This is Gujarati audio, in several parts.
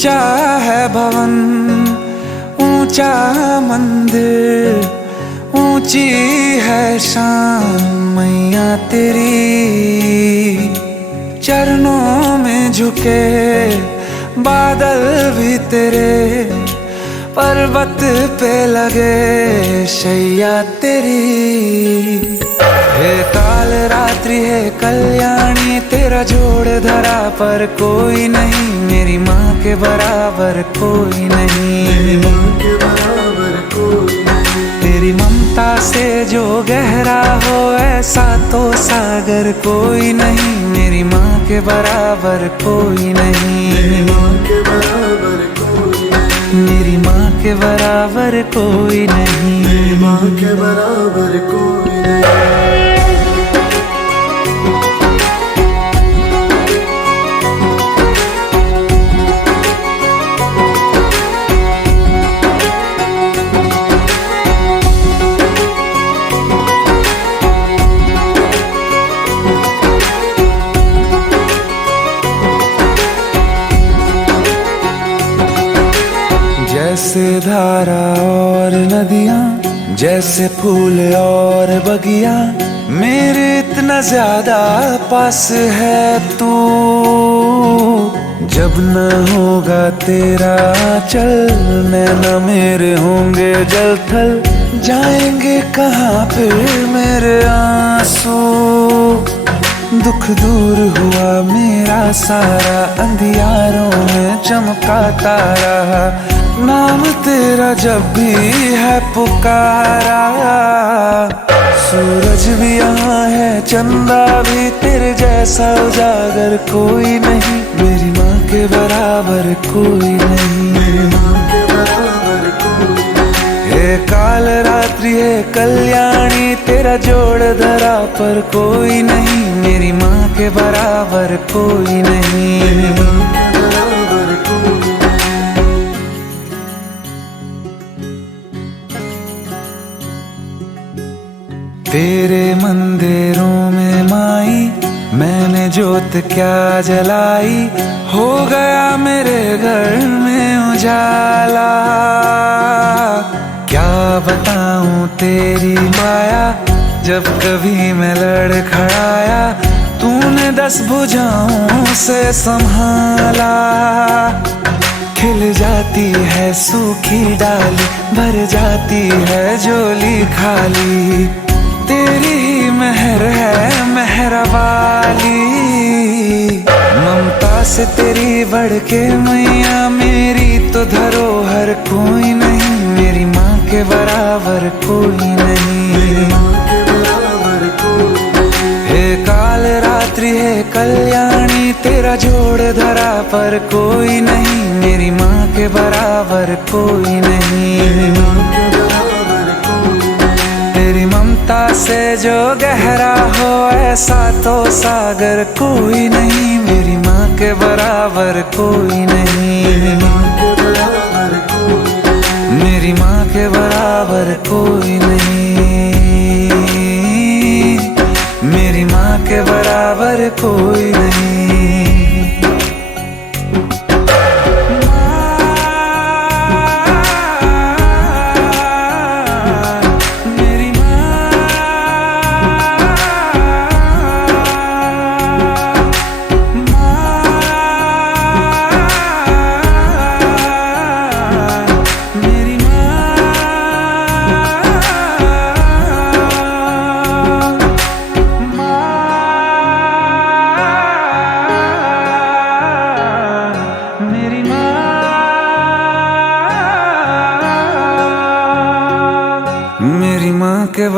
ऊंचा है भवन, ऊंचा मंदिर, ऊंची है शान मैया तेरी। चरणों में झुके बादल भी तेरे, पर्वत पे लगे शैया तेरी। हे काल रात्रि है कल्याणी, तेरा जोड़ धरा पर कोई नहीं, मेरी माँ के बराबर कोई नहीं, मेरी माँ के बराबर कोई नहीं। तेरी ममता से जो गहरा हो ऐसा तो सागर कोई नहीं, मेरी माँ के बराबर कोई नहीं, मेरी माँ के बराबर कोई नहीं, मेरी माँ के बराबर कोई नहीं, मेरी माँ के बराबर कोई नहीं। जैसे धारा और नदियाँ, जैसे फूल और बगिया, मेरे इतना ज्यादा पास है तू। जब न होगा तेरा चल, नैना मेरे होंगे जल थल, जाएंगे कहाँ फिर मेरे आंसू। दुख दूर हुआ मेरा सारा, अंधियारों में चमका तारा, नाम तेरा जब भी है पुकारा। सूरज भी यहाँ है, चंदा भी, तेरे जैसा उजागर कोई नहीं, मेरी माँ के बराबर कोई नहीं, मेरी माँ के बराबर कोई नहीं। हे काल रात्रि है कल्याणी, तेरा जोड़ धरा पर कोई नहीं, मेरी माँ के बराबर कोई नहीं, मेरी माँ के बराबर कोई नहीं। तेरे मंदिरों में माई मैंने जोत क्या जलाई, हो गया मेरे घर में उजाला। क्या बताऊं तेरी माया, जब कभी मैं लड़खड़ाया, तूने 10 भुजाओं से संभाला। खिल जाती है सूखी डाली, भर जाती है झोली खाली, तेरी ही मेहर है मेहर वाली। ममता से तेरी बढ़ के मैया, मेरी तो धरोहर कोई नहीं, मेरी माँ के बराबर कोई नहीं, मेरी माँ के बराबर कोई नहीं। हे काल रात्रि है कल्याणी, तेरा जोड़ धरा पर कोई नहीं, मेरी माँ के बराबर कोई नहीं, मेरी माँ के बराबर कोई नहीं। तेरी ममता से जो गहरा हो ऐसा तो सागर कोई नहीं, मेरी माँ के बराबर कोई नहीं, मेरी माँ के बराबर कोई नहीं, मेरी माँ के बराबर कोई नहीं, मेरी माँ के बराबर कोई नहीं। मेरी माँ के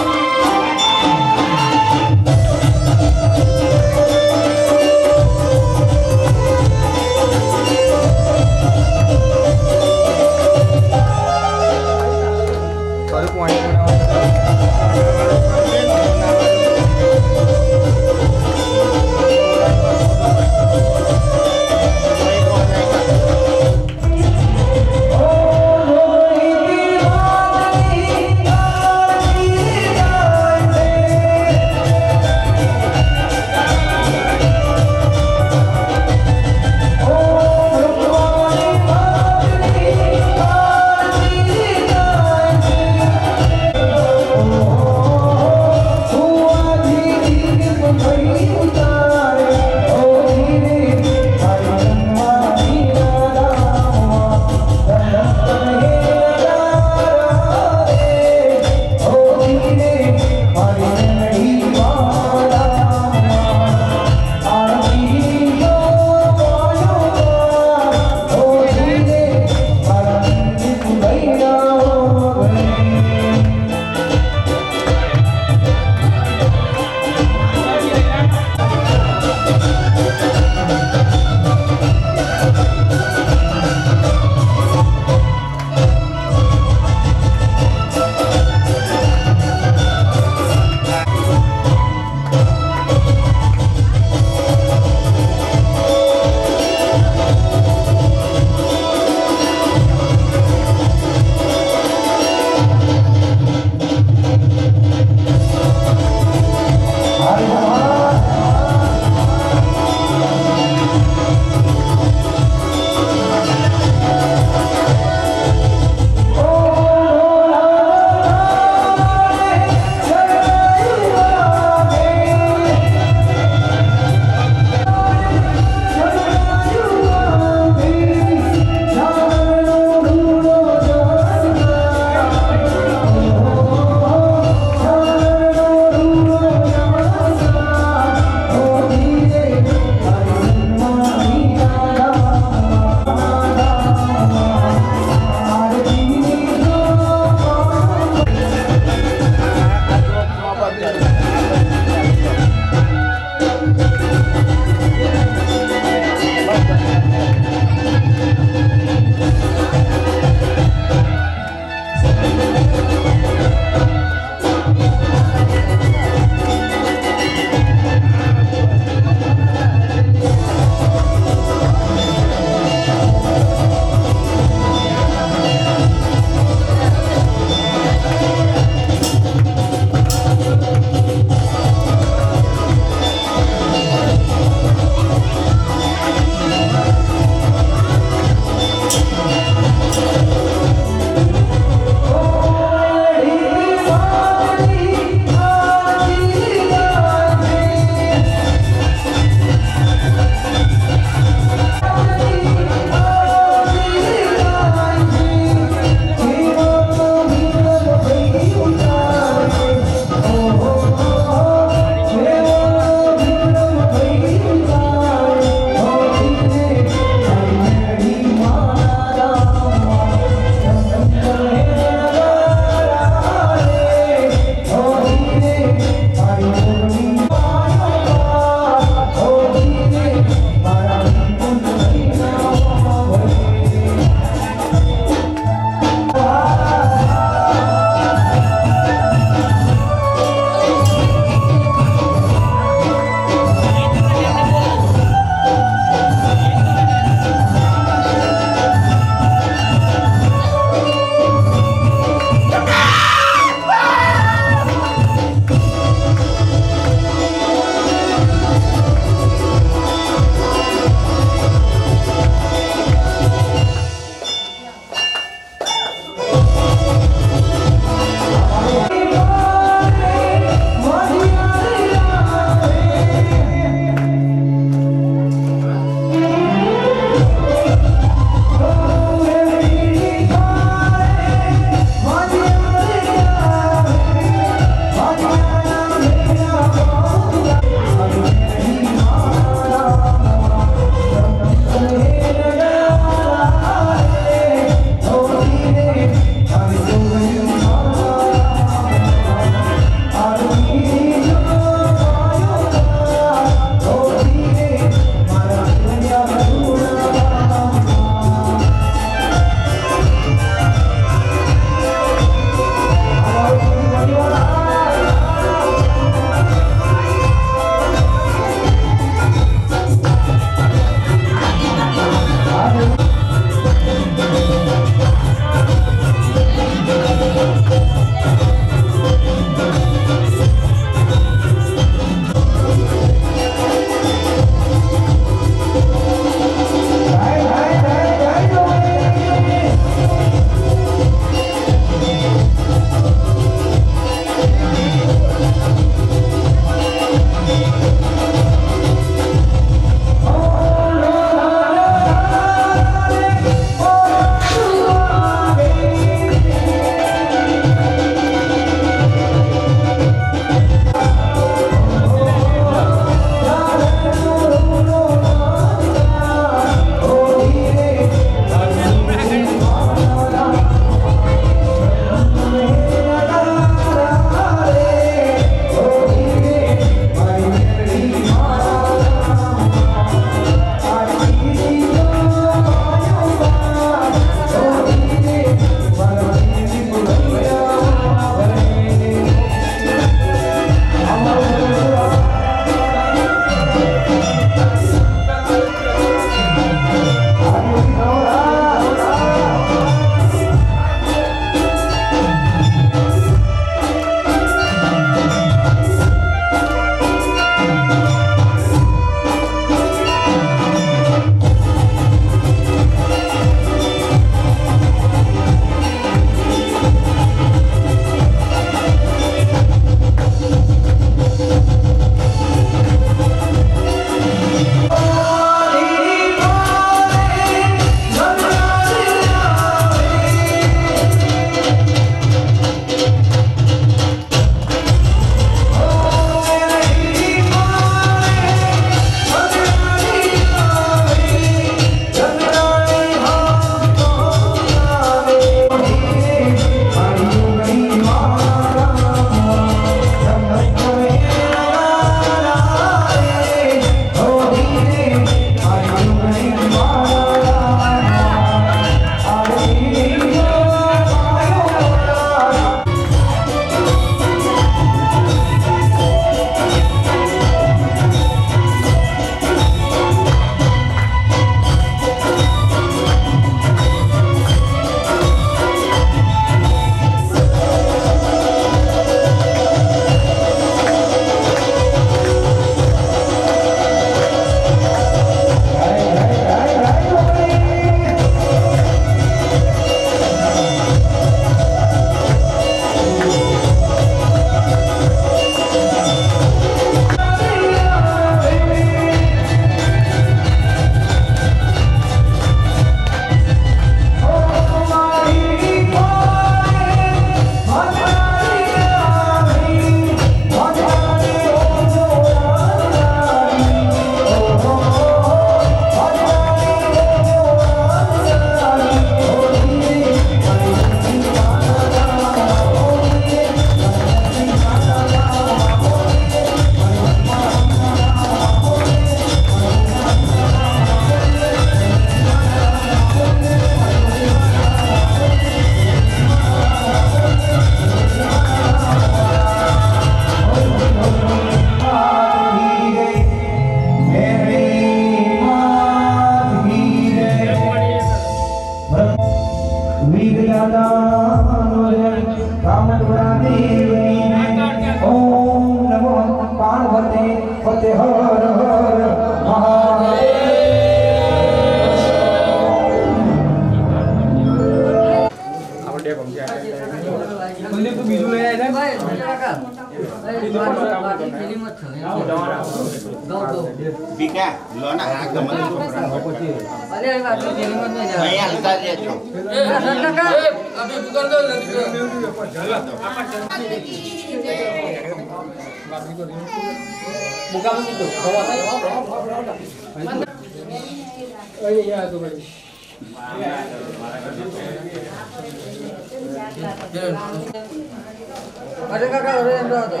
અરે કાકા અરે એમ રહો તો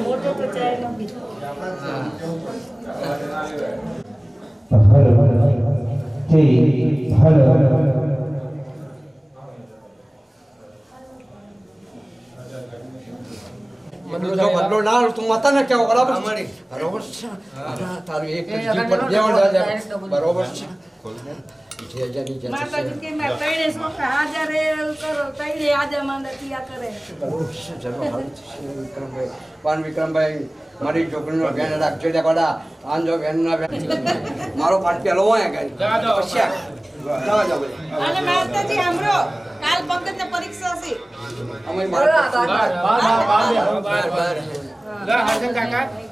મોટો તો ચાય લંબી બદલો ના તું માતા ને કેવો બરાબર બરોબર છે તારું એક જીવ પર દેવણ બરોબર છે માતાજી કે મેં તૈણે સોખા હાજરે કરો તૈણે આજે માંદા તિયા કરે વિક્રમભાઈ પાન વિક્રમભાઈ મારી છોકરીનો બેન રાખજો ને બડા આંજો બેન ના બેન મારો પાટ પેલો હોય ગાઈ જવા દો અને માતાજી સાંભળો કાલ પંકજને પરીક્ષા છે અમે મારા કાકા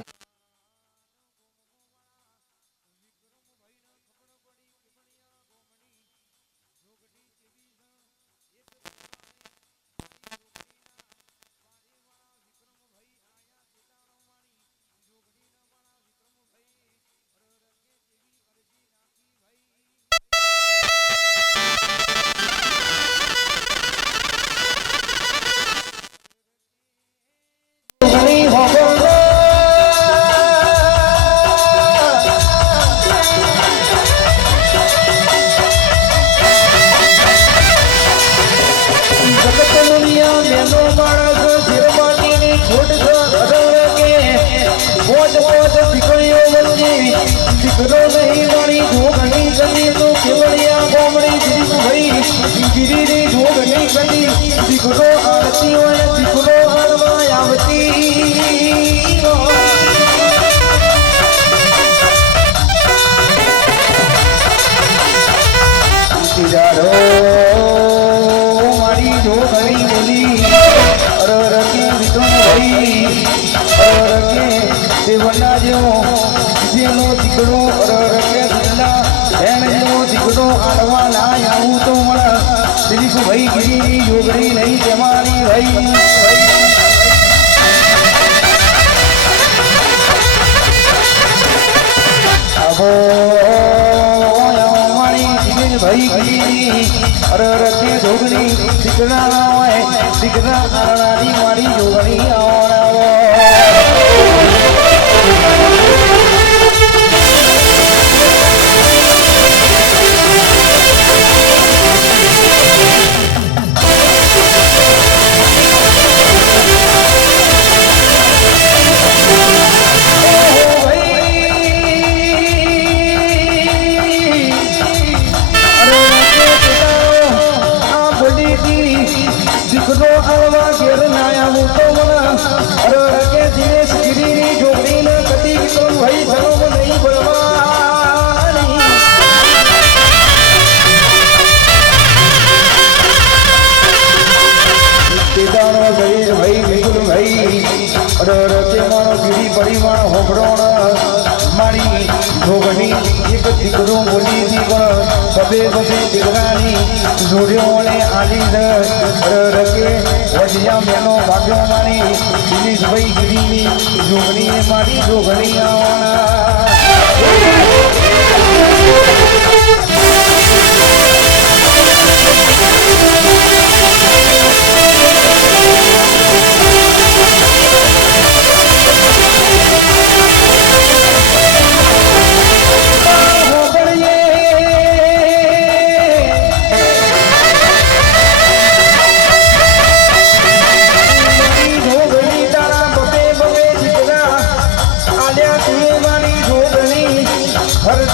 હર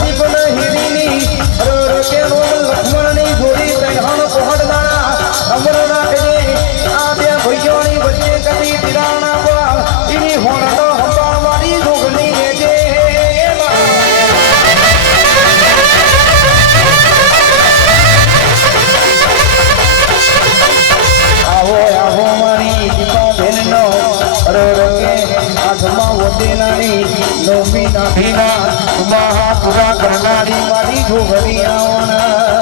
મીડીની કે લક્ષ્મણની જોડી તૈહાણ પહોંચવાના અમરના કે આ બે ભાઈઓની વચ્ચે કદી તિરાણા પર એની હોણનો હંપા મારી જોગણી લેજે આવો આવો મારી દીપા બેનનો કે આઠમાં વધેલાની નવમી નાભીના મહા પૂરા કરનારી મારી જોગણી આવના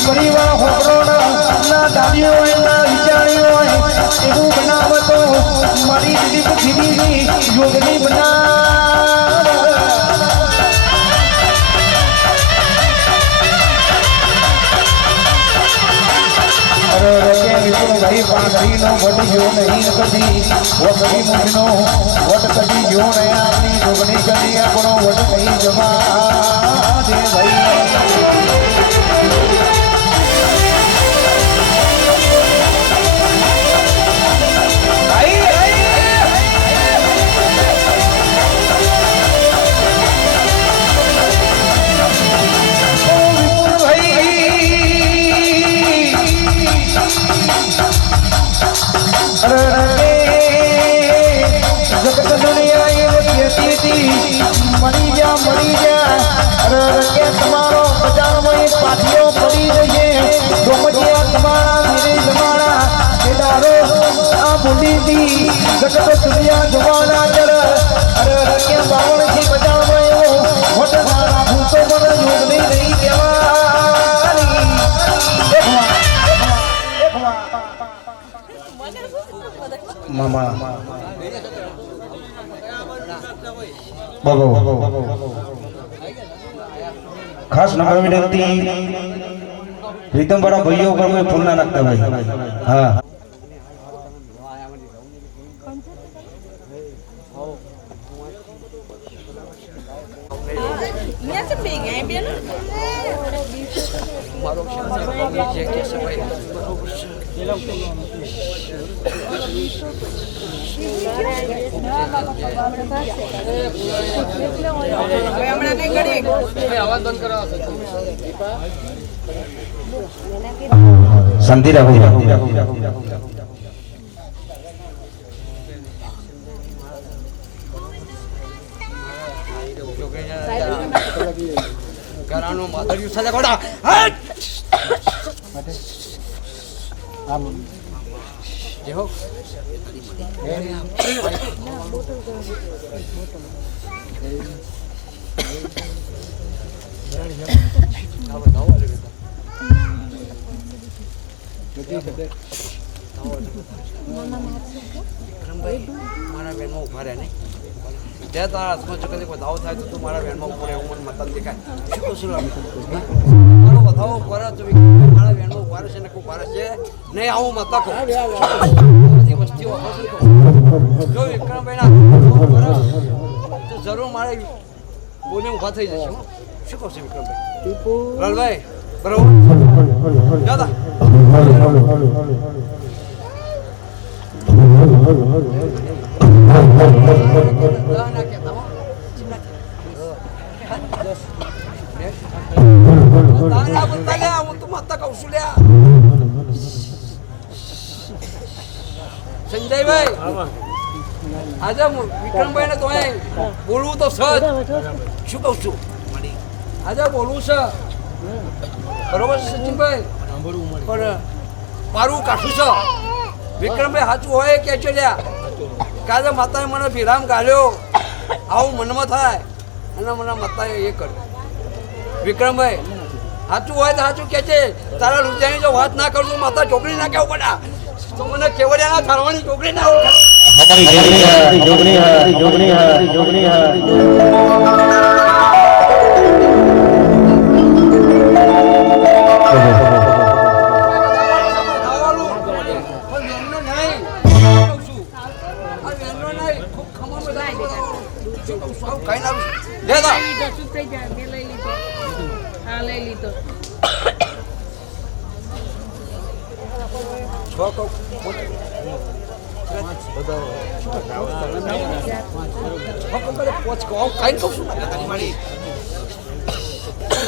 પરિવાર હોકરો ના દાદીઓ ભાઈ પાઘડીનો વઢિયો નહીં કદી વગડી મુખનો વટ કદી જો નહીં આપણી જોગણી કદી આપણો વટ નહીં જમા દે ભાઈ મળી જા કે તમારો બજારમાં પાટીઓ પડી જઈએ ડોમડિયા તમારા વીરે જમાણા કેદારો આ મુંડીથી જગત દુનિયા જમાના ચર કે બાવણથી બજારમાં એવો મોટો સારા ભૂતો પણ યોગની નહીં દેવાની મામા ખાસ નમ્ર વિનંતી રીતમ બड़ा ભાઈઓ પર કોઈ ફૂલ ના નાખતા ભાઈ હા શાંતિ રાખો ઘરાનો માધર્યું સાલે કોડા જેહો મારા બેનમાં ઉભા રહે નહીં ત્યાં તારા હાથમાં જો કદી વધાવો થાય તો તું મારા બેનમાં ઉભો રહે એવું મને મતલબ દેખાય શું મારો વધાવો ઉભા રહે તો મારા બેનમાં ઉભા રહેશે ને ઉભા રહેશે નહીં આવું મત કહો બધી વસ્તીઓ જો વિક્રમભાઈના તો જરૂર મારે બોલી ઉભા થઈ જશે શું કહું છું વિક્રમભાઈ લાલભાઈ બરોબર દાદા સંજયભાઈ આજે વિક્રમભાઈ ને તમે બોલવું તો સજ શું કહું છું આજે બોલવું છે બરોબર છે સચિનભાઈ પણ મારું કાઠું છે વિક્રમભાઈ સાચું હોય કે છે લ્યા કાલે માતાએ મને વિરામ ગાલ્યો આવું મનમાં થાય અને મને માતાએ એ કર્યું વિક્રમભાઈ સાચું હોય તો સાચું કે છે તારા રૂપિયાની જો વાત ના કરું તો માતા ચોકડી ના કેવું પડે તો મને કેવડિયાના ઠારવાની ચોકડી ના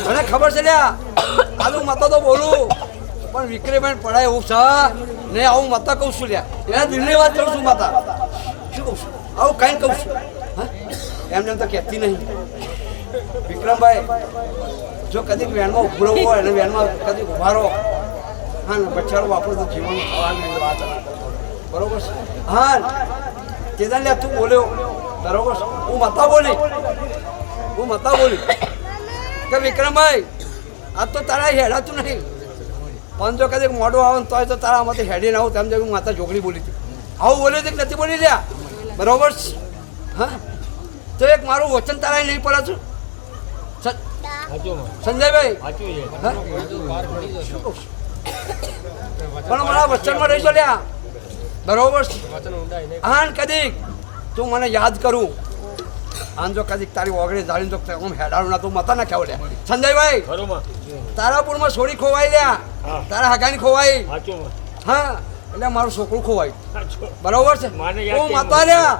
મને ખબર છે લ્યા આલુ માતા તો બોલું પણ વિક્રમભાઈ પડાય એવું છે ને આવું માતા કહું છું લ્યા એના દિલની વાત કરું છું માતા શું કહું છું આવું કઈ કહું છું એમને તો કહેતી નહીં વિક્રમભાઈ જો કદી વેનમાં ઉભરો હોય અને વેનમાં કદી ઉભારો હા ને બચ્ચારો વાપરો તો જીવન ખાવાની વાત બરોબર છે હા કેદાર લ્યા તું બોલ્યો બરોબર છે હું મતા બોલી કે વિક્રમભાઈ આજ તો તારા હેડાતું નહીં પણ જો કદી મોડું આવે તો તારા આમાંથી હેડી ના આવું તેમ હું માતા જોગડી બોલી હતી આવું બોલ્યું હતી કે નથી બોલી રહ્યા બરોબર છે હા તો એક મારું વચન તારા નહીં પડે છું સંજયભાઈ શું કહું પણ મારા વચનમાં રહીશો લ્યા બરોબર આન કદીક તું મને યાદ કરું આન જો કદીક તારી ઓગળી જાળીને જો હું હેડાડું ના તું મતા ના ખાવ લ્યા સંજયભાઈ તારાપુરમાં છોડી ખોવાઈ લ્યા તારા હગાની ખોવાઈ હા એટલે મારું છોકરું ખોવાય બરોબર છે હું માતા લ્યા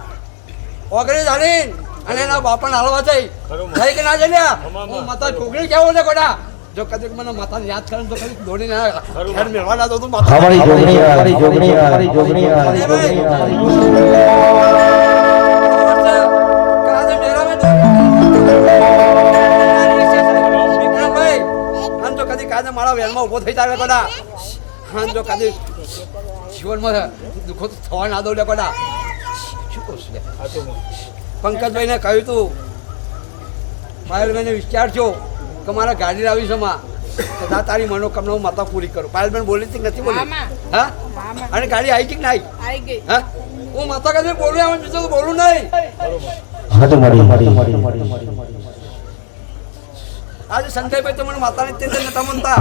ઓગળી જાળીને અને એના બાપાને હાલવા જઈ જઈ કે ના જઈ લ્યા હું માતા છોકરી કેવો છે ગોડા જો કદીક મને માતાને યાદ કરે તો કદીક દોડીને હેડ મેળવા ના દો તું માતા हमारी जोगनी વિક્રમભાઈ આમ તો કદી કાજે મારા વેલમાં ઉભો થઈ જાય કોડા આમ તો કદી જીવનમાં દુઃખો તો થવા ના દો લે કોડા શું કહું છું પંકજભાઈને કહ્યું તું પાયલભાઈને વિચારજો કે મારા ગાડી લાવી છે માં કદા તારી મનોકામના હું માતા પૂરી કરું પાયલબેન બોલી હતી નથી બોલી હા અને ગાડી આવી કે ના આવી હા હું માતા કદી બોલું આવે બીજું તો બોલું નહીં આજે સંજયભાઈ તો મને માતાની તે નતા મનતા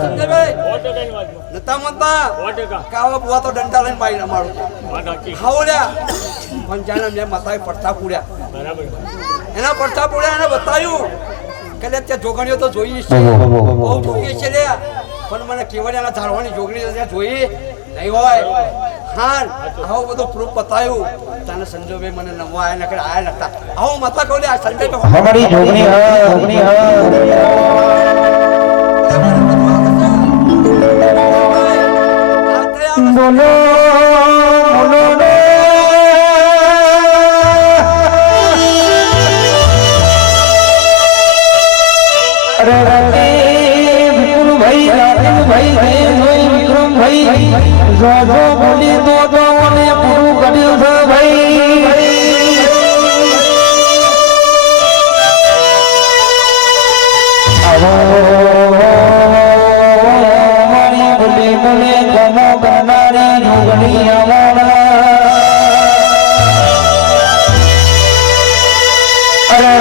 સંજયભાઈ નતા મનતા કાવા બુવા તો ડંડા લઈને બાઈ મારું ખાવો લ્યા પણ જાણે મેં માતાએ પડતા પૂર્યા એના પડતા પૂર્યા એને બતાવ્યું કે ત્યાં જોગણીઓ તો જોઈએ છે બહુ જોઈએ છે લે પણ મને કેવડિયાના ધારવાની જોગણી ત્યાં જોઈએ નહીં હોય હા આવું બધું પ્રૂફ બતાવ્યું તને સંજયભાઈ મને નમવા આયા નકર આયા નતા આવું મતા કહું લે આ સંજયભાઈ हमारी जोगनी बोलो बोलो रे अरे रे विपुल भाई राजन भाई विक्रम भाई जो बोली तो મને પૂરું કર્યું છે ભાઈ મારી બોલે બોલે ગમો કરનારી જોગણી અરે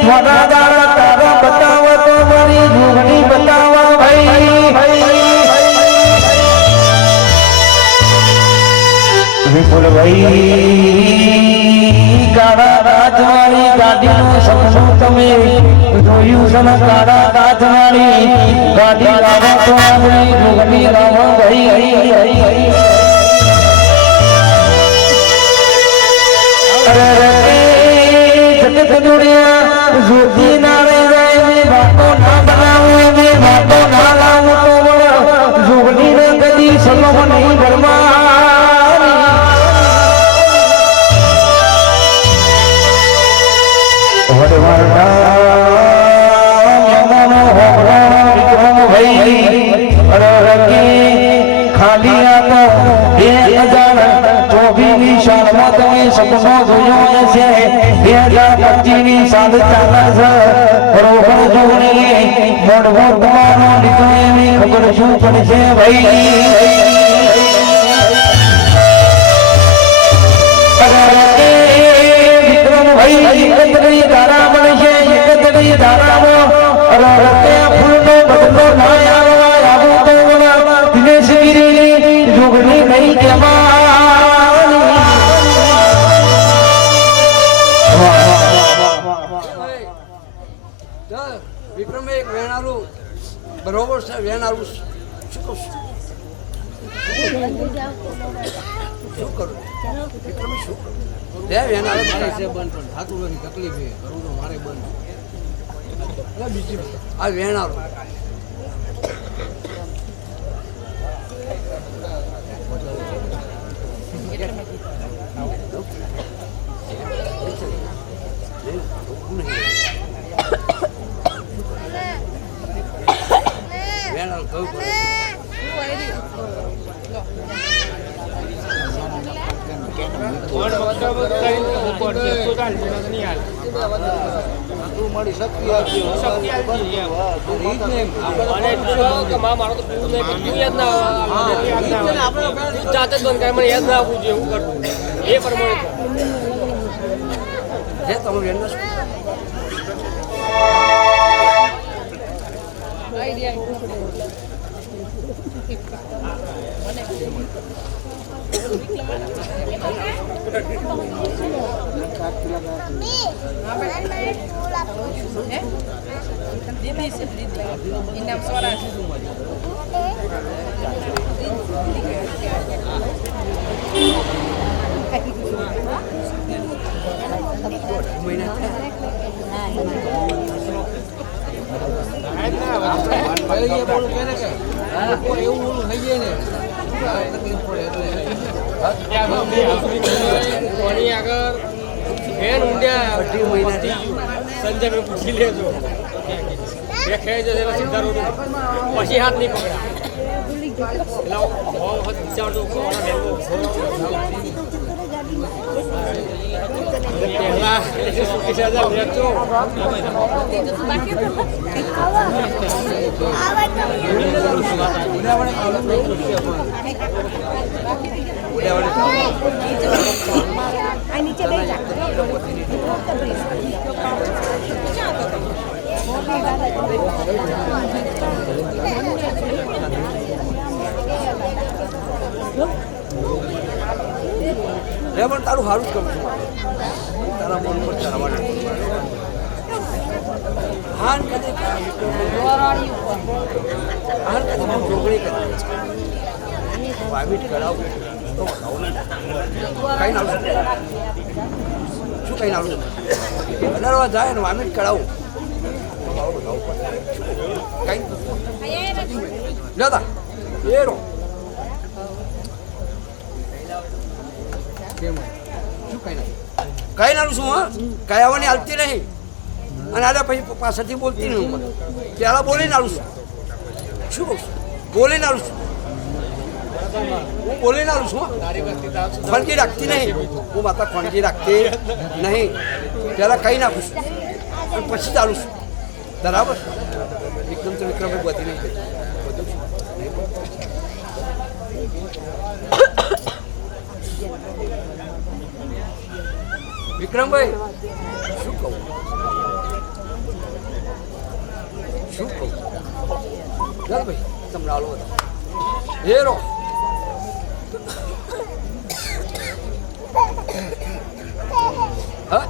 થોડા દાડા તારા બતાવો તો મારી જોગણી બતાવા ભાઈ વિપુલ ભાઈ કાળા રાજવાળી ગાડીનું સપનું તમે જોયું છે ને કાળા રાજવાળી ગાડી લાવો તો આપણી જોગણી લાવો ભાઈ જગત દુનિયા જોતી ના રહી જાય વાતો ના બનાવો વાતો ના લાવો તો જોગણી ને કદી સલો નહીં ઘરમાં ખાલી આપો 2024 સાલમાં તમે સપનો જોયો છે 2025 સાલ ચાલે છે બરોબર જોગણી મોઢો તમારો લીધો એવી ખબર શું પડશે ભાઈ ભાઈ એકત્રી ધારા બનશે એકત્રી ધારામાં રતે ફૂલનો બદલો ના આવું તો દિનેશગીરી જોગણી નહીં કહેવાની વિક્રમભાઈ એક વેણારું બરોબર છે વેણારું શું કહું શું કરું વિક્રમ શું કરું વેણારું છે બંધ પણ થાતું નથી તકલીફ છે કરું તો મારે બંધ બીજી આ વેણારું વેણારું કહું એવું ઓલું થઈ જાય ને તકલીફ પડે એટલે સંજય પૂછી લેજો દેખાય છે સીધા રોડ પછી હાથ નહીં પકડા નીચે બે પણ તારું સારું જ કરું છું તારા મન પર ચડવાના હાન કદી ચોકડી કરી વામિટ કરાવું તો કઈ ના શું કઈ ના બનાવવા જાય ને વામિટ કરાવું કઈ જતા એરો શું કઈ નાલું છું હા કઈ આવવાની હાલતી નહીં અને આલે પછી પાછળથી બોલતી નહીં હું પહેલાં બોલીને આલું છું શું કહું છું બોલીને આલું છું હું બોલીને આલું છું ખોનગી રાખતી નહીં હું માતા ખોનગી રાખતી નહીં પહેલાં કહી નાખું છું અને પછી ચાલું છું બરાબર વિક્રમ તો વિક્રમભાઈ બધી નહીં વિક્રમભાઈ શું કહું ચાલ ભાઈ તમને આલો હેરો હા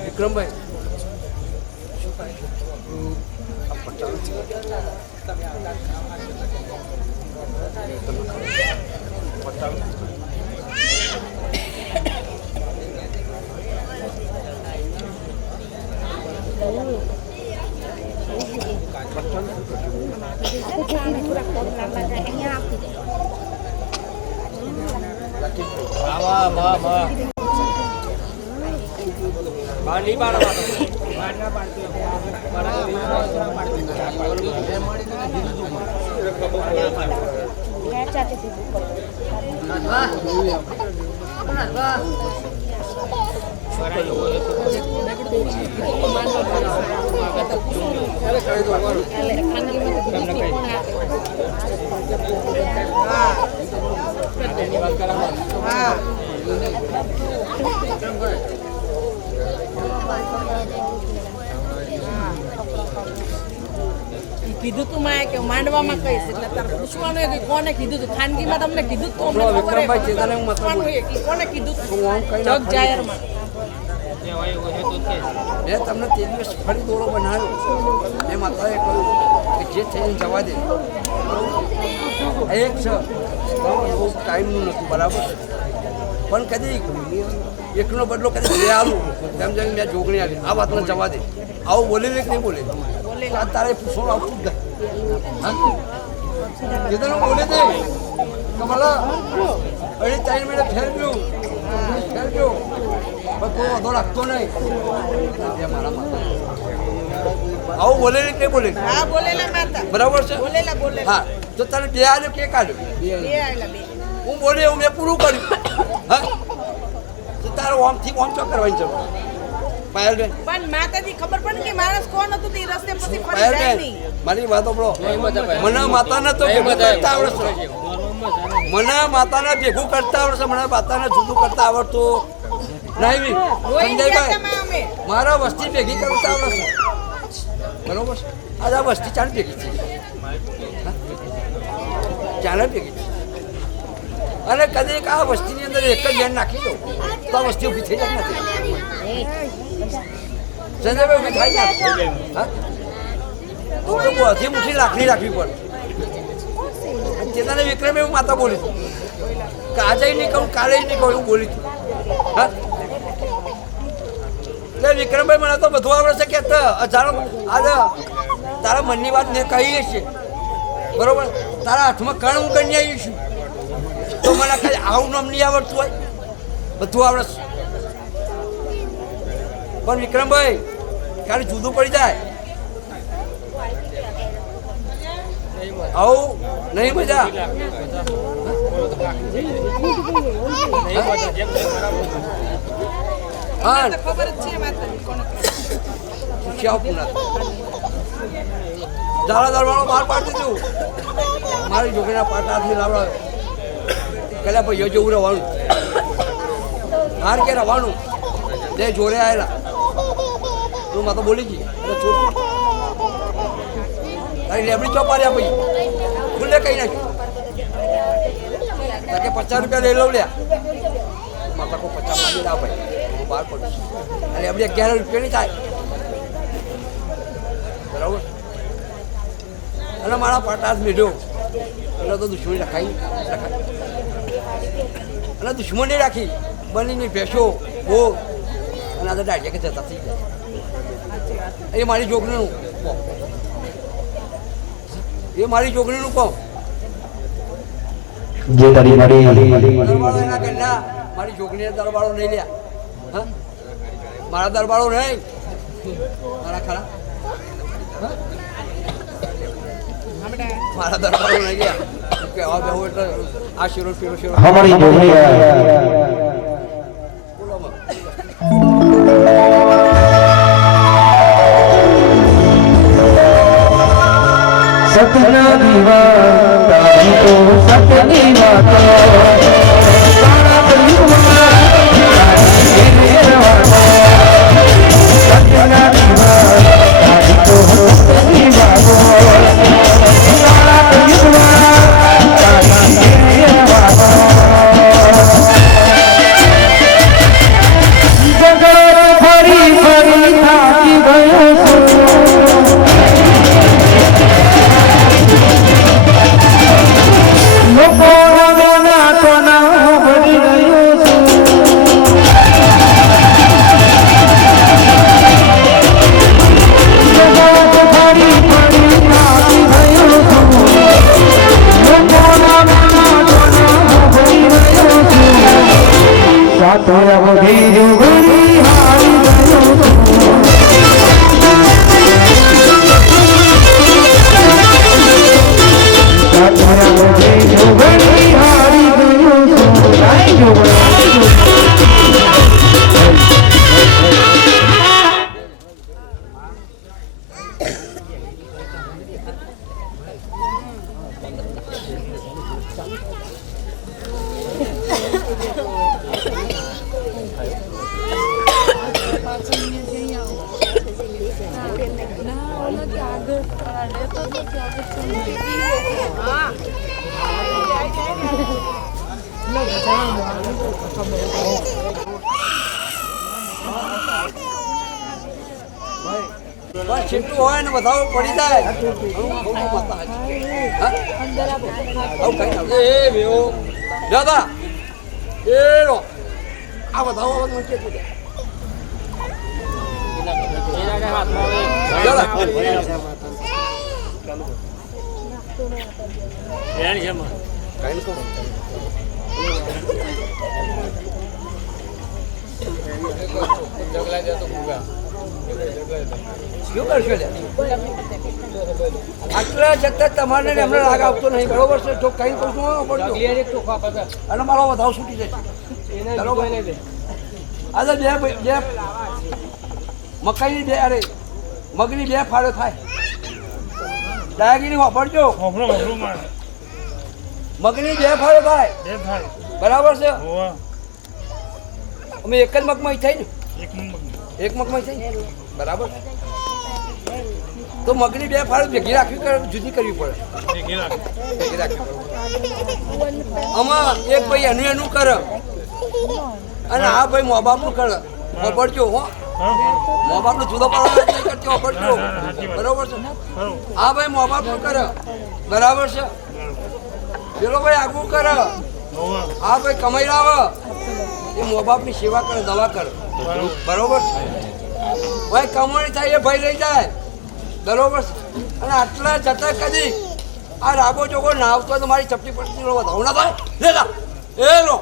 વિક્રમભાઈ કીધું તું માએ કે માંડવામાં કહીશ એટલે તારે પૂછવાનું કે કોને કીધું તું ખાનગીમાં તમને કીધું તું વિક્રમભાઈ ચેતન હું પૂછવાનું કે કોને કીધું તું જગ જાહેરમાં મેં તમને તે દિવસ ફરી દોરો બનાવ્યો એ માતાએ કહ્યું કે જે થઈને જવા દે એક છે બહુ ટાઈમનું નથી બરાબર પણ કદી એકનો બદલો કદી બે આલું તેમ જઈને મેં જોગણી આવી આ વાતને જવા દે આવું બોલે કે નહીં બોલે આ તારે પૂછવાનું આવતું જ નહીં ચેતન હું બોલે દે તો ભલા 3.5 મિનિટ ફેરવ્યું પણ કોઈ વધો રાખતો નહીં મારા માતા આવું બોલે કે નહીં બોલે હા બોલેલા માતા બરાબર છે બોલેલા હા તો તારે બે આવ્યો કે કાઢ્યો બે આયલા બે હું બોલે એવું મેં પૂરું કર્યું હા તો તારે ઓમથી ઓમ ચો કરવાની જરૂર પાયલબેન પણ માતાજી ખબર પડે કે માણસ કોણ હતું તે રસ્તે પછી ફરી જાય પાયલબેન નહીં મારી વાતો બોલો મને માતા નતો કે બતાવતા આવડે છે મને માતાને ભેગું કરતા આવડશે, મને માતાને જુદું કરતા આવડતું નહીં. સંજયભાઈ, મારા વસ્તી ભેગી કરતા આવડશે, બરોબર છે? આજે આ વસ્તી ચાલ ભેગી છે, ચાલે ભેગી છે. અને કદી આ વસ્તીની અંદર એક જ ધ્યાન નાખી દો તો આ વસ્તી ઊભી થઈ જાય નથી. સંજયભાઈ ઊભી થાય ક્યાં? હા, તો બધી મુઠ્ઠી લાકડી રાખવી પડે. ચેતાને વિક્રમ એવું માતા બોલી હતું કે આજે નહીં કહું, કાલે નહીં કહું, એવું બોલી હતું. હા, એટલે વિક્રમભાઈ મને તો બધું આવડે છે કે હજારો આજે તારા મનની વાત મેં કહી છે, બરોબર? તારા હાથમાં કણ હું ગણી આવી છું, તો મને ખાલી આવું નામ નહીં આવડતું હોય, બધું આવડે છે. પણ વિક્રમભાઈ ખાલી જુદું પડી જાય, આવું નહીં મજા. હા, ખબર જ છે માતાજી કોને શિયાળ પુના દાડા દરવાળો બહાર પાડી દીધું. મારી છોકરીના પાટ હાથની લાવડા કલ્યા ભાઈઓ જેવું રહેવાનું, હાર કે રહેવાનું. તે જોડે આવેલા તું માં તો બોલી ગઈ તારી લેબડી ચોપાડ્યા ભાઈ ખુલ્લે કઈ નાખ્યું કે 50 રૂપિયા લઈ લઉં લ્યા. માતા કો 50 માંગી ના ભાઈ, હું બહાર પડું અને લેબડી 11 રૂપિયાની થાય, બરાબર? અને મારા પાટાસ મીઠો એટલે તો દુશ્મની રખાય અને દુશ્મની રાખી બનીને ભેંસો બહુ અને આ ડાઢિયા કે જતા થઈ જાય. એ મારી છોકરીનું એ મારી છોકરીનું કહું દરબારો એના કે ના મારી છોકરીને દરબારો નહીં લ્યા. હા, મારા દરબારો નહીં, મારા ખરા મારા દરબારો નહીં ગયા કે હવે બહુ એટલે આ શીરો પીરો શીરો બોલો સતના દીવા તારી તો સતની વાતો તારા પરિવાર તારી વાતો સતના દીવા તારી તો સતની વાતો તારા પરિવાર તારી વાતો જગત ફરી ફરી થાકી ગયો છું. છેટું હોય ને વધારો પડી જાય દાદા એ આ વધારો શું કરશો? આટલા છતાં તમારે એમને રાગ આવતો નહીં, બરોબર છે? જો કઈ કહું છું અને મારો વધાવ છૂટી જશે. આજે બે મકાઈની બે અરે મગની બે ફાળો થાય. ડાયાગીરી વાપરજો. મગની બે ફાળો થાય બે થાય બરાબર છે ઓવા અમે એક જ મગમાં થઈ ને એક નંબર એક મગમાં થઈ બરાબર તો મગની બે ફાળો ભેગી રાખવી જુદી કરવી પડે એ ગેલા ભેગી રાખવી પડે આમાં એક ભાઈ એનું કરે અને આ ભાઈ મા બાપનું કરે ખબરજો હો મા બાપનો જુદો પાડવાનો નહીં કરજો ખબરજો બરોબર છે આ ભાઈ મા બાપનું કરે બરાબર છે પેલો ભાઈ આગું કરે ઓવા આ ભાઈ કમાઈ લાવે એ મા બાપની સેવા કરે દવા કરે બરોબર છે ભાઈ કમાણી થાય એ ભાઈ લઈ જાય બરોબર છે અને આટલા જતા કદી આ રાગો જોગો ના આવતો હોય તો મારી ચપટી પડતી વધાવો ના થાય લે લા એ લો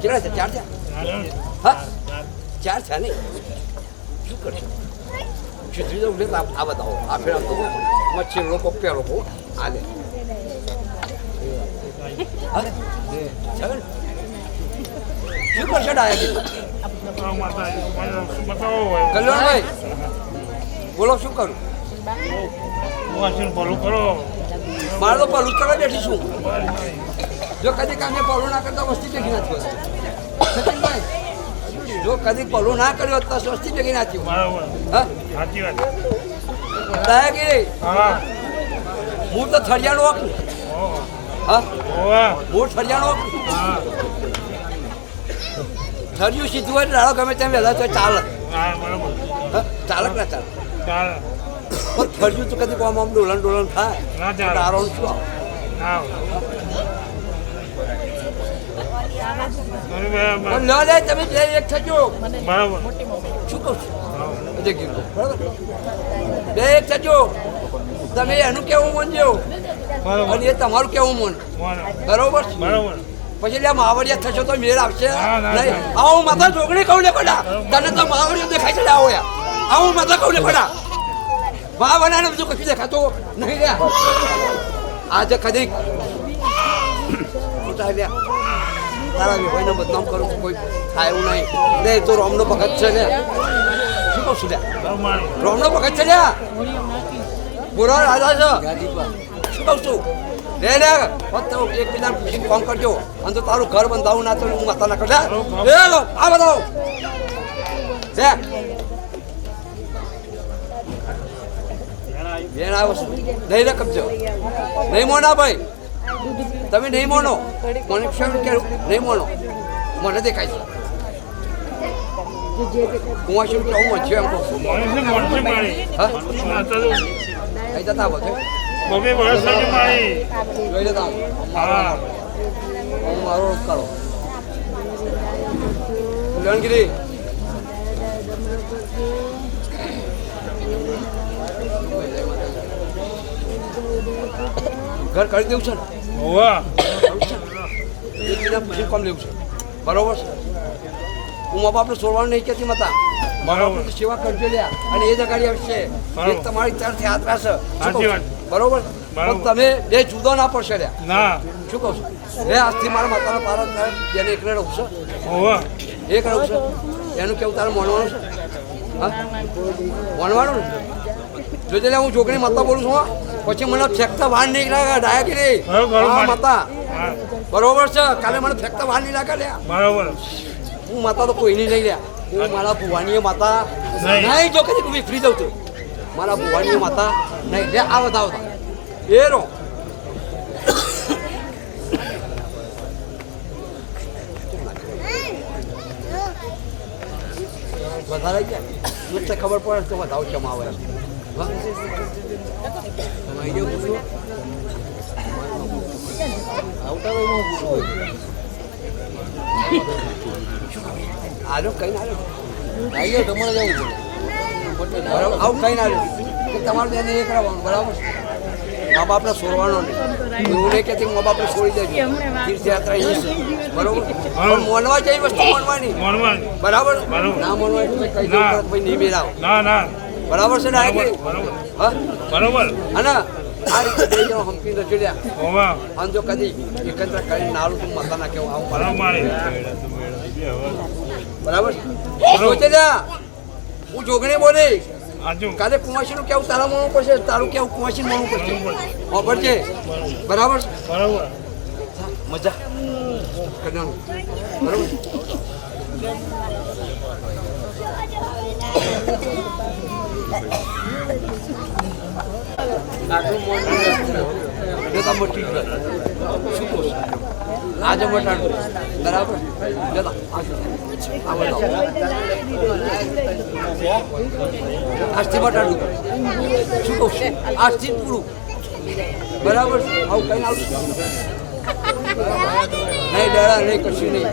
કેટલા છે ચાર છે હા ચાર છે નહીં શું કરશો છેતરી જવું લે આ બતાવો આ ફેર તો મચ્છી લોકો પેલો બહુ આ લે હા ચાલો શું કરશે ડાયા માતા બતાવો હોય કલ્યાણભાઈ બોલો શું કરું વાસણ ભલું કરો મારે તો પલું કરવા બેઠી છું જો કદી કામે પલું ના કરતા વસ્તી ભેગી નથી સચિનભાઈ જો કદી પલું ના કર્યો તો વસ્તી ભેગી નાખી બરાબર હા સાચી વાત દયાગીરી હા હું તો થળિયાનો હક હા ઓવા હું થળિયાનો હક હા થળિયું સીધું હોય રાડો ગમે તેમ વહેલા તો ચાલે હા બરાબર હા ચાલે કે ના ચાલે ચાલ પણ થળિયું તો કદી કોમ આમ ડોલન થાય ના ચાલે. તારો શું આવે? હા પણ ન લે તમે બે એક થજો બરાબર શું કહું છું એટલે કીધું બરાબર બે એક થજો તમે એનું કેવું માનજો બરાબર અને એ તમારું કેવું માન બરોબર છે? બરાબર પછી એટલે માવડિયા થશો તો મેળ આવશે ના, ના, નહીં ના. આવું માતા છોકરી કહું ને કોડા તને તો માવડિયો દેખાય છે આવો યાર આવું માતા કહું ને કોડા મા બનાને બધું કશું દેખાતું નહીં રે આજે કદી ઉતાર્યા તારા વિભાઈને બદનામ કરું છું કોઈ થાય એવું નહીં લે તો રોમનો ભગત છે ને શું કહું છું લે રોમનો ભગત છે લ્યા પૂરો રાજા છે શું કહું છું લે લે ફક્ત એકબીજાને પૂછીને ફોન કરજો અને તો તારું ઘર બંધાવું ના તો હું માતા ના કરજા લે લો આ બતાવો લે બેન આવ્યો છું નહીં રે કબજો નહીં મોના ભાઈ તમે નહીં મોનો મને ક્ષણ કે નહીં મોનો મને દેખાય છે હું શું કહું હું છું એમ કહું છું મોણસે મારી હા માતા તો કઈ જતા બધે બબે વર્ષ મારી જોઈ લેતા હા હું મારો કરો કલ્યાણગીરી ઘર કરી દેવું છે ને ઓવા એકબીજા પૂછીને કામ લેવું છે બરોબર છે હું મા બાપને છોડવાનું નહીં કહેતી મતા મા બાપની સેવા કરજો લ્યા અને એ જગાડી આવશે બરોબર. એ તમારી તરફ યાત્રા છે શું કહું સાચી વાત. છું? બરોબર બરોબર. પણ તમે બે જુદો ના પડશે લ્યા ના શું કહું છું બે આજથી મારા માતાના પારા થાય જેને એકને રહું છે ઓવા એક રહું છે એનું કેવું તારે માનવાનું છે હા માનવાનું ને જોજે લે હું છોકરી માતા બોલું છું હો. પછી મને ફેંકતા વાર નહીં લાગે ડાયાગીરી બરોબર, હા મારી. માતા હા બરોબર છે કાલે મને ફેંકતા વાર નહીં લાગે લ્યા બરાબર હું માતા તો કોઈની નહીં લ્યા હું મારા ભુવાની માતા નહીં. નહીં જો કદી હું ફ્રી જાઉં છું મારા ભુવાની માતા નહીં લે આવો આવો એ રો વધારે ગયા નુકસે ખબર પડે તો વધાવ કેમ આવે હા? તમે આઈડિયા પૂછો આવતા હોય હું પૂછું આજો કઈ ના આવ્યો તમારે જવું પડે બરાબર આવું કઈ ના આવ્યું કે તમારે તેને એ કરાવવાનું બરાબર મા બાપને છોડવાનો નહીં એવું નહીં કે મા બાપને છોડી દેજો તીર્થયાત્રા એ છે બરોબર પણ મોનવા જેવી વસ્તુ મોનવાની મોનવાન બરાબર બરાબર. ના મોનવા એટલે કહી દઉં ના. કે ભાઈ નહીં મેળાવો ના ના બરાબર છે ને બરાબર હા બરાબર અને આ રીતે બે જણ હંપી નથી લ્યા ઓવા અને જો કદી એકત્ર કરીને નારું તું માતા ના કેવું આવું બરાબર મારી બરાબર સોચે લ્યા હું જોગણી બોલી કાલે કુંવાસી નું કેવું તારા માનવું પડશે, તારું કેવું કુંવાસી માનવું પડશે. ખબર છે? બરાબર મજા કરવાનું. બરાબર આજે મટાડું બરાબર. આજથી મટાડું શું કહું છું, આજથી જ પૂરું બરાબર. આવું કઈ આવશે નહીં, ડરા નહીં, કશું નહીં,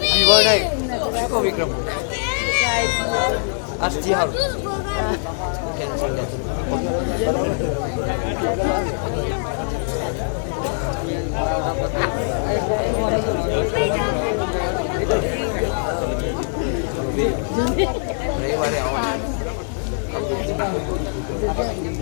પીવા નહીં. શું કહું વિક્રમ, આજથી સારું કેન્સલ રવિવારે આવવાનું. Thank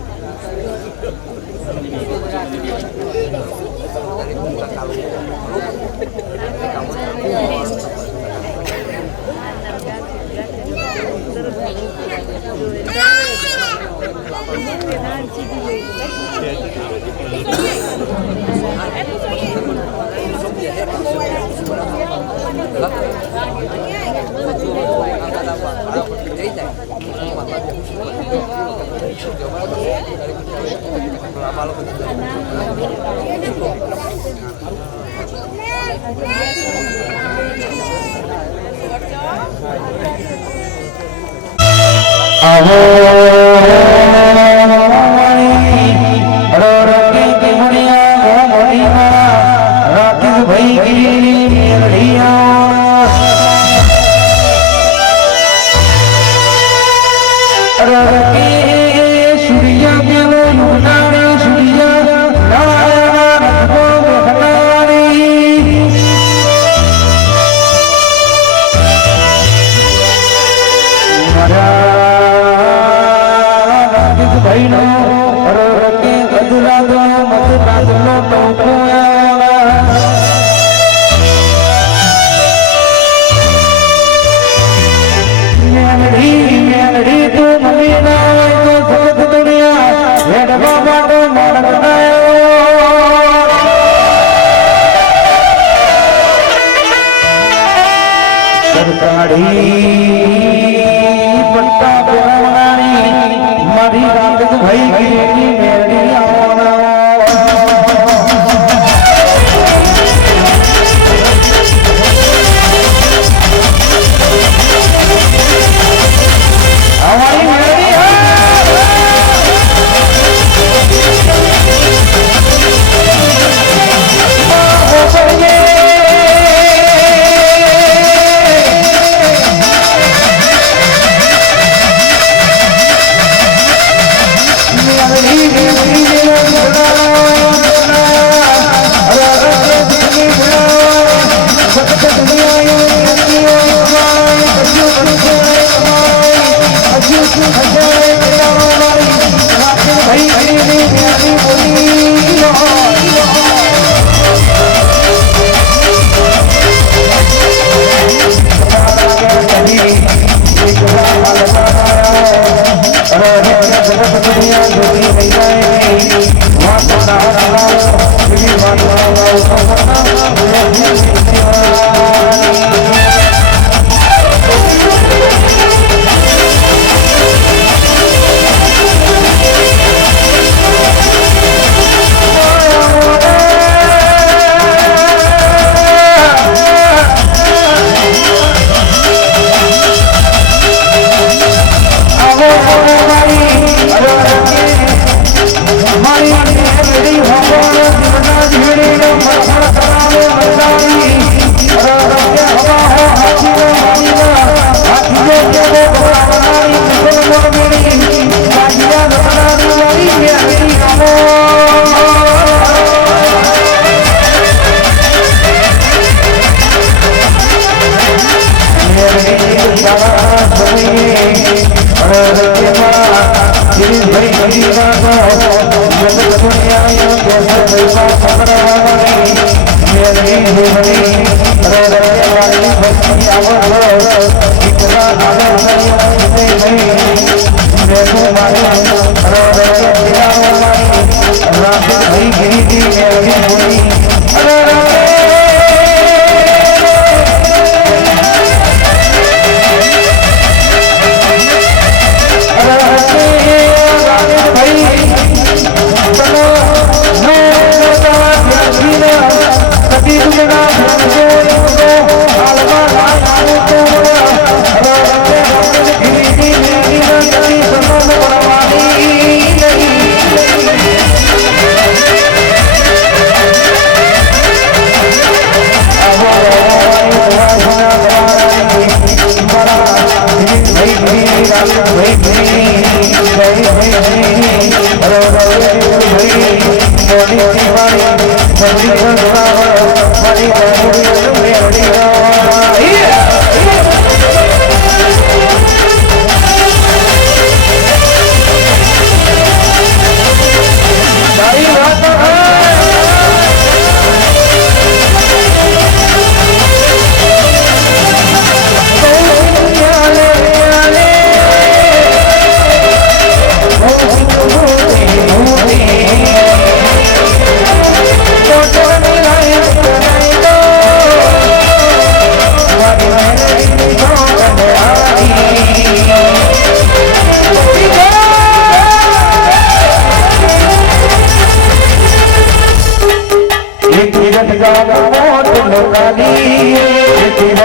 you.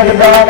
Bye.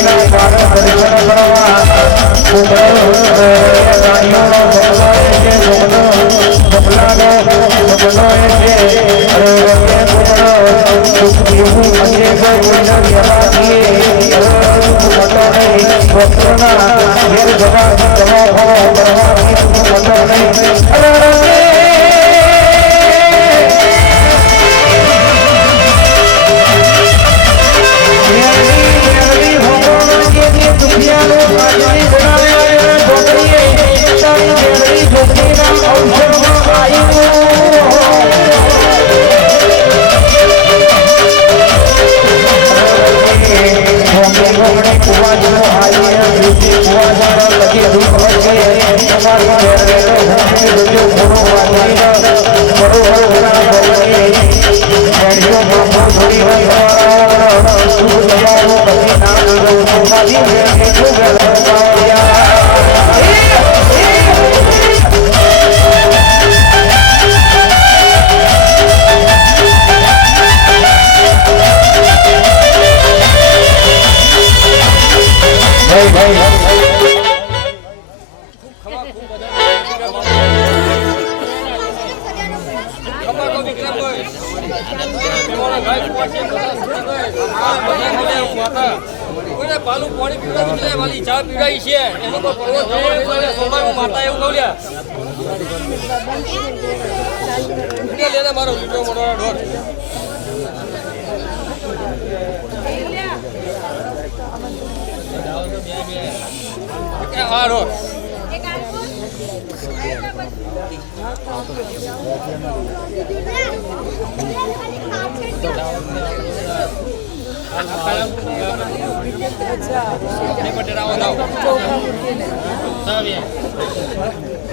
દેવીના દ્વારા દર્શન કરવા રાણીઓનો બગલાય છે બગલાનો બગલોય છે અરે એવું અજય કોઈને વ્યવહાર દીએ મતો નહીં ભક્તોના ઘેર જવા કરવાની મતો નહીં પાલું પાણી પીવડાવી વાલી ચા પીવડાવી છે એનો તો પડવો સોમામાં માતા એવું કહું લ્યા મારો લીટો મોટો ઢોર હા ઢોર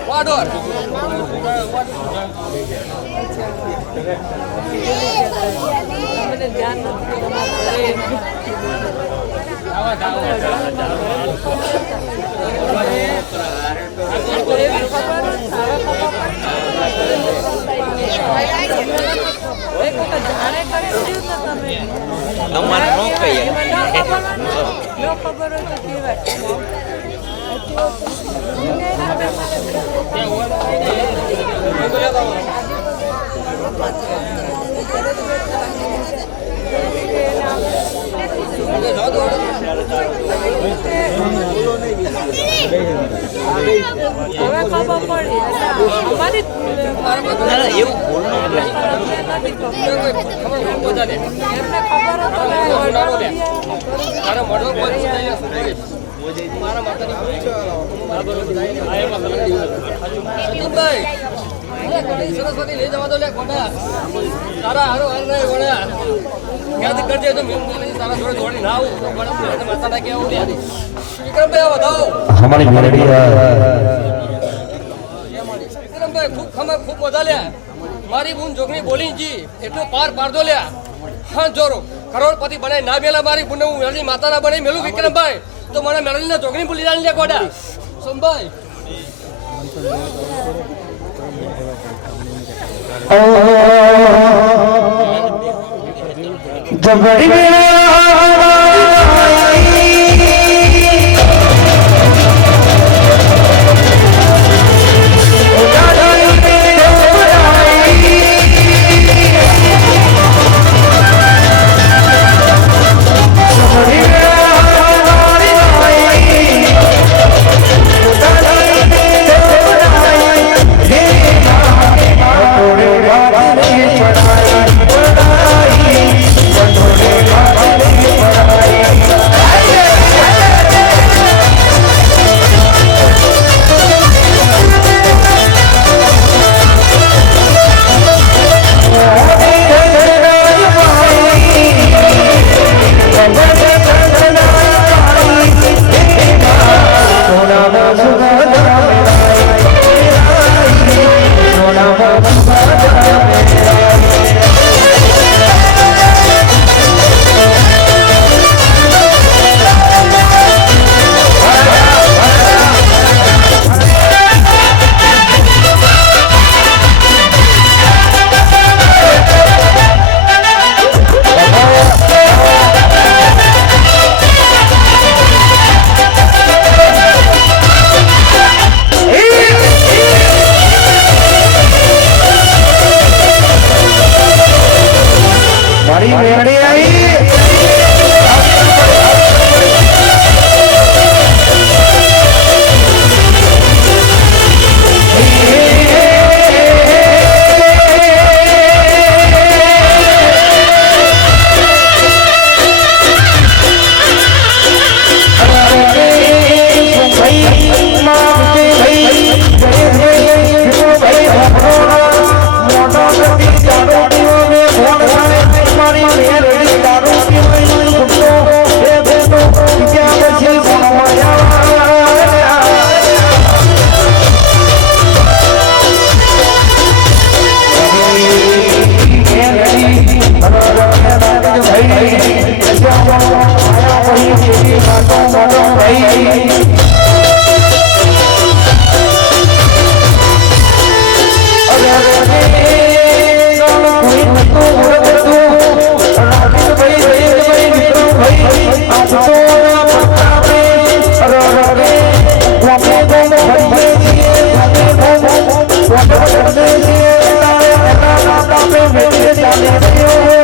વાડોર ધ્યાન અમારે નો કહીએ ખબર હોય તો સરસ્વતી લઈ જવા દો લે કોના તારા હારો હાર નહીં વણ્યા યાદ કરજે તો તારા જોડે જોડી ના આવું માતા કે આવું લે વિક્રમભાઈ વધાવો हमारी मेलोडी વિક્રમભાઈ ખૂબ ખમા ખૂબ મજા લ્યા મારી બૂન જોગણી બોલી જી એટલો પાર પાડતો લ્યા હા જોરો કરોડપતિ બનાય ના મેલા મારી બૂને હું મેલડી માતા ના બનાવી મેલું વિક્રમભાઈ તો મને મેલડી ના જોગણી ભૂલી જાય ગોડા સંભાઈ पढ़ाई તો મોટો ભાઈ અરે કોઈ નતું ઓળખતું રાજેશભાઈ જયેશભાઈ વિક્રમભાઈ આ તો પ્રતાપે અરે અમે તો ભણીએ છીએ અમે તો ભણીએ છીએ પ્રતાપે મેળે ચાલે રહ્યો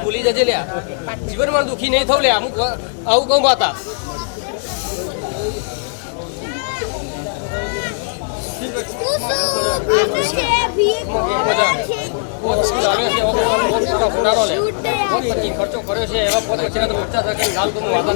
ભૂલી જજે લ્યા જીવનમાં દુઃખી નહીં થવું લે અમુક આવું કહું માતા ખર્ચો કર્યો છે એવા પોત પછી ઊંચા થશે ગાલ તો વાતા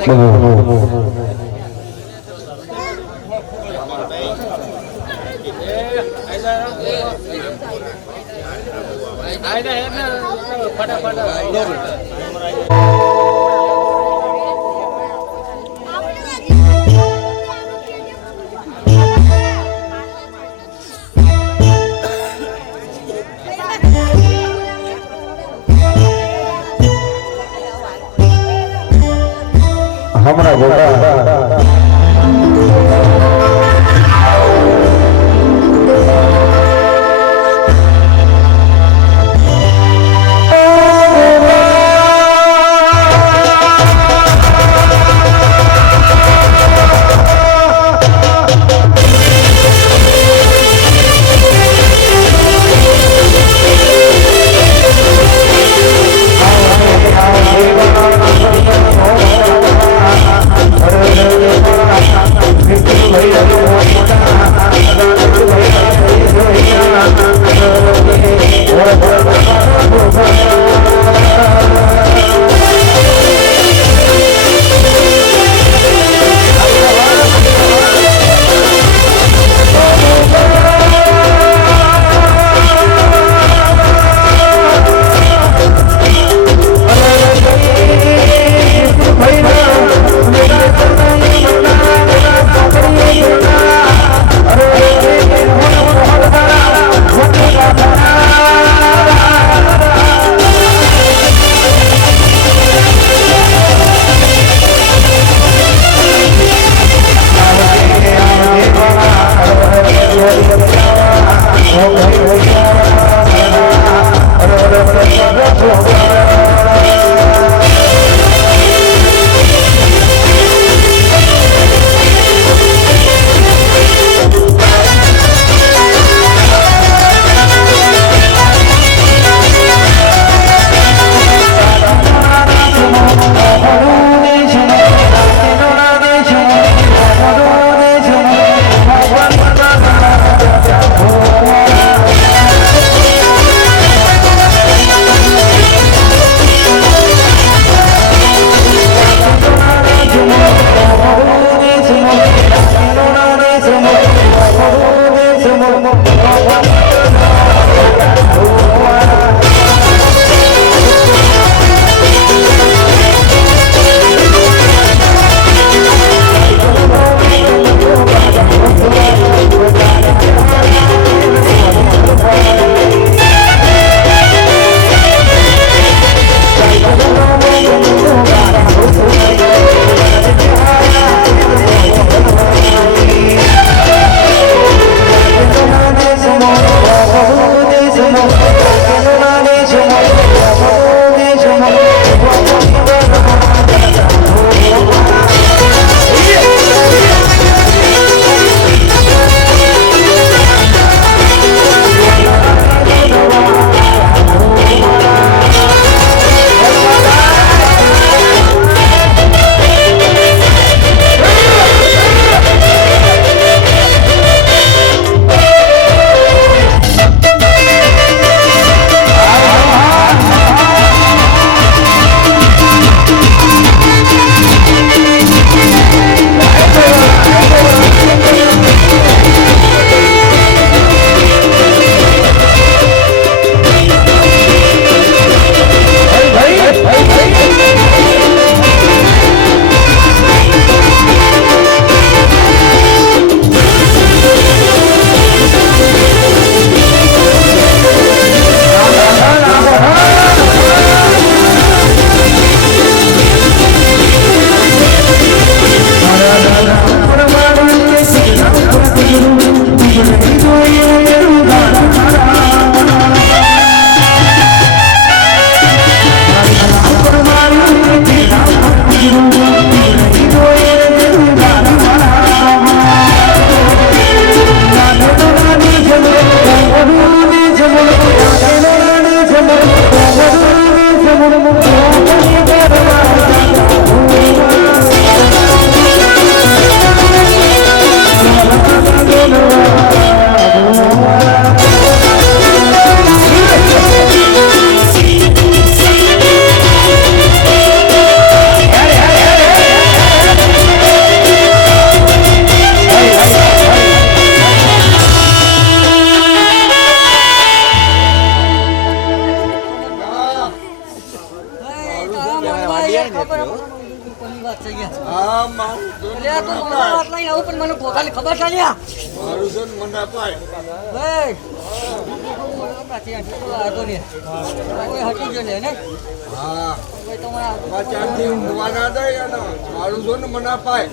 હમણાં બોલા Thank you. હા મારું મને પોતાની ખબર ચાલ્યા મારું છે ને મને અપાય હા ચારથી ઊંઘવા ના જાય ને મારું છે ને મને અપાય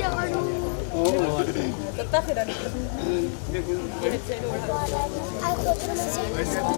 જવાનું